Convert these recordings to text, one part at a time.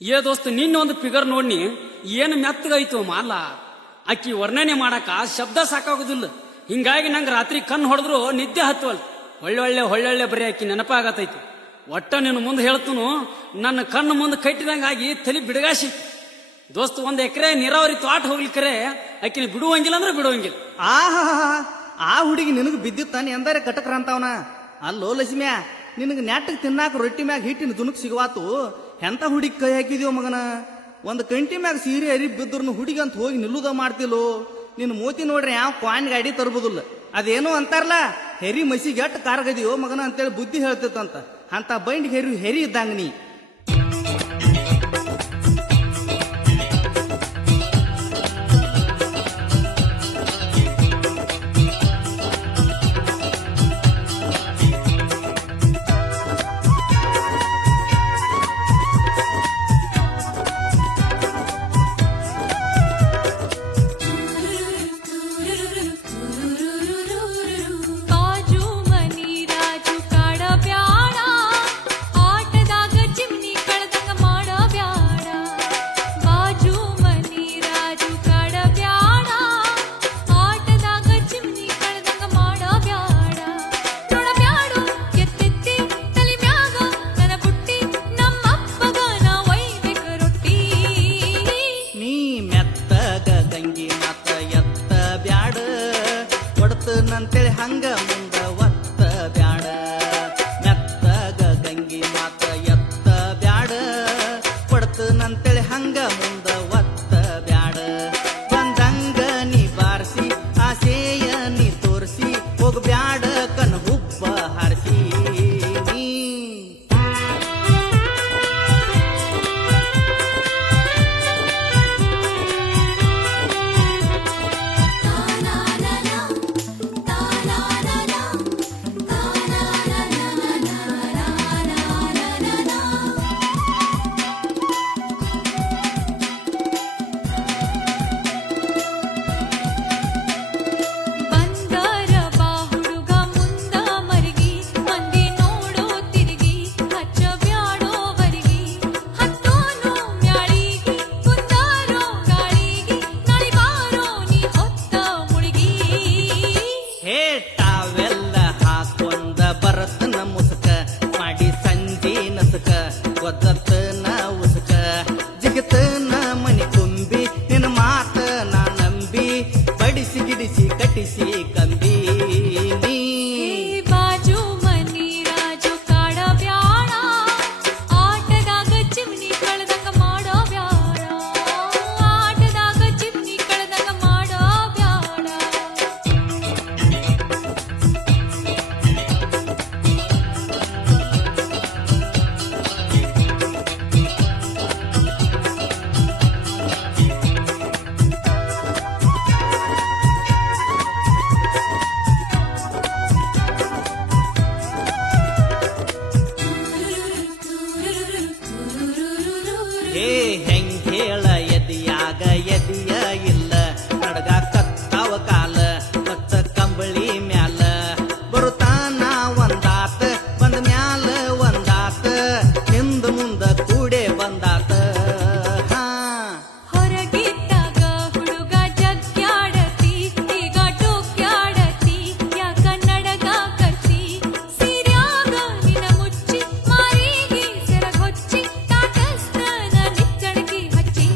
ಏ ದೋಸ್ತ ನಿನ್ನೊಂದು ಫಿಗರ್ ನೋಡ್ನಿ ಏನು ಮೆತ್ತಗಾಯ್ತು ಮಾಲ. ಆಕಿ ವರ್ಣನೆ ಮಾಡಾಕ ಶಬ್ದ ಸಾಕಾಗುದಿಲ್ಲ. ಹಿಂಗಾಗಿ ನಂಗೆ ರಾತ್ರಿ ಕಣ್ಣು ಹೊಡೆದ್ರು ನಿದ್ದೆ ಹತ್ತವಲ್. ಒಳ್ಳೊಳ್ಳೆ ಬರೀ ಆಕಿ ನೆನಪಾಗತೈತಿ. ಒಟ್ಟ ನೀನು ಮುಂದೆ ಹೇಳ್ತನು ನನ್ನ ಕಣ್ಣು ಮುಂದೆ ಕಟ್ಟಿದಂಗಾಗಿ ತಲೆ ಬಿಡಗಾಸಿ. ದೋಸ್ತ 1 ಎಕರೆ ನೀರಾವರಿ ತೋಟ ಹೋಗ್ಲಿಕ್ಕರೆ ಆಕಿನ ಬಿಡುವಂಗಿಲ್ಲ ಅಂದ್ರೆ ಬಿಡುವಂಗಿಲ್ಲ. ಆ ಹುಡುಗಿ ನಿನಗೆ ಬಿದ್ದಿತ್ತಾನೆ ಎಂದರೆ ಕಟಕ್ರ ಅಂತವನ. ಅಲ್ಲೋ ಲಕ್ಷ್ಮ್ಯಾ, ನಿನಗೆ ನೆಟ್ಟಗೆ ತಿನ್ನಾಕ ರೊಟ್ಟಿ ಮ್ಯಾಗ ಹಿಟ್ಟಿನ ದುನಕ್ ಸಿಗವಾತು. ಎಂತ ಹುಡುಗಿ ಕೈ ಹಾಕಿದ್ಯೋ ಮಗನ. ಒಂದು ಕಂಟಿ ಮ್ಯಾಗ ಸೀರೆ ಅರಿ ಬಿದ್ದರೂ ಹುಡುಗಿ ಅಂತ ಹೋಗಿ ನಿಲ್ಲುದ ಮಾಡ್ತಿಲ್ಲೋ. ನಿನ್ನ ಮೋತಿ ನೋಡ್ರಿ ಯಾವ ಕ್ವಾನ್ ಗಾಡಿ ತರ್ಬೋದಿಲ್ಲ. ಅದೇನೋ ಅಂತಾರಲ್ಲ, ಹೆರಿ ಮಸಿಗೆ ಎಟ್ಟು ಕಾರ್ಗದಿಯೋ ಮಗನ ಅಂತೇಳಿ ಬುದ್ಧಿ ಹೇಳ್ತಿತ್ತಂತ. ಅಂತ ಬೈಂಡ್ ಹೆರಿ ಇದ್ದಂಗ ನೀ. ಅಂತೇಳಿ ಹಂಗ ಮುಂದ ಒತ್ತ ಬ್ಯಾಡ. ಮೆತ್ತಗ ಗಂಗಿ ಮಾತ ಎತ್ತ ಬ್ಯಾಡ. ಕೊಡ್ತನಂತೇಳಿ ಹಂಗ ಮುಂದ ಒತ್ತ ಬ್ಯಾಡ. ಬಂದಂಗ ನೀ ಬಾರಿಸಿ ಆಸೆಯ ನೀ ತೋರಿಸಿ ಹೋಗ ಬ್ಯಾಡ ಕಣ್ ಹುಬ್ಬ ಹಾರಿಸಿ ನೀ. ಒದ್ದತ್ತನ ಉಸಕ ಜಿಗತನ ಮನಿ ತುಂಬಿ ನಿನ್ನ ಮಾತ ನಾ ನಂಬಿ ಬಡಿಸಿ ಗಿಡಿಸಿ ಕಟ್ಟಿಸಿ ಕಂಬಿ ನೀ. ಬಾಜು ಮನಿ ರಾಜು ಕಾಡ ಬ್ಯಾಡ. ಆಟದಾಗ ಚಿಮ್ನಿ ಕಳೆದಂಗ ಮಾಡೋ ಬ್ಯಾಡ. ಆಟದಾಗ ಚಿಮ್ನಿ ಕಳೆದಂಗ ಮಾಡೋ ಬ್ಯಾಡ. ಹೆಂಗ್ ಹೇಳ ಎದಿಯಾಗ ಎದಿಯ ಇಲ್ಲ. ನಡಗ ಕತ್ತಾವ ಕಾಲ ಮತ್ತ ಕಂಬಳಿ ಮ್ಯಾಲ ಬರುತ್ತಾನ ಒಂದಾತ. ಬಂದ ಮ್ಯಾಲ ಒಂದಾತ ಹಿಂದ ಮುಂದ ಕೂಡೆ ಬಂದಾತ. ಹೊರಗಿದ್ದಾಗ ಹುಡುಗ ಜಗ್ಗ್ಯಾಡತಿ, ಈಗ ಟೋಕ್ಯಾಡತಿ. ಯಾಕ ನಡಗ ಕಚ್ಚಿ ಸೀರ್ಯಾಗ ನಿನ ಮುಚ್ಚಿ ಮಾರಿಗೆ ಸೆರಗ್ ಹೊಚ್ಚಿ ತಾಟಸ್ತನ ನಿಚ್ಚಣಗಿ ಹಚ್ಚಿ.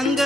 ಹಂಗ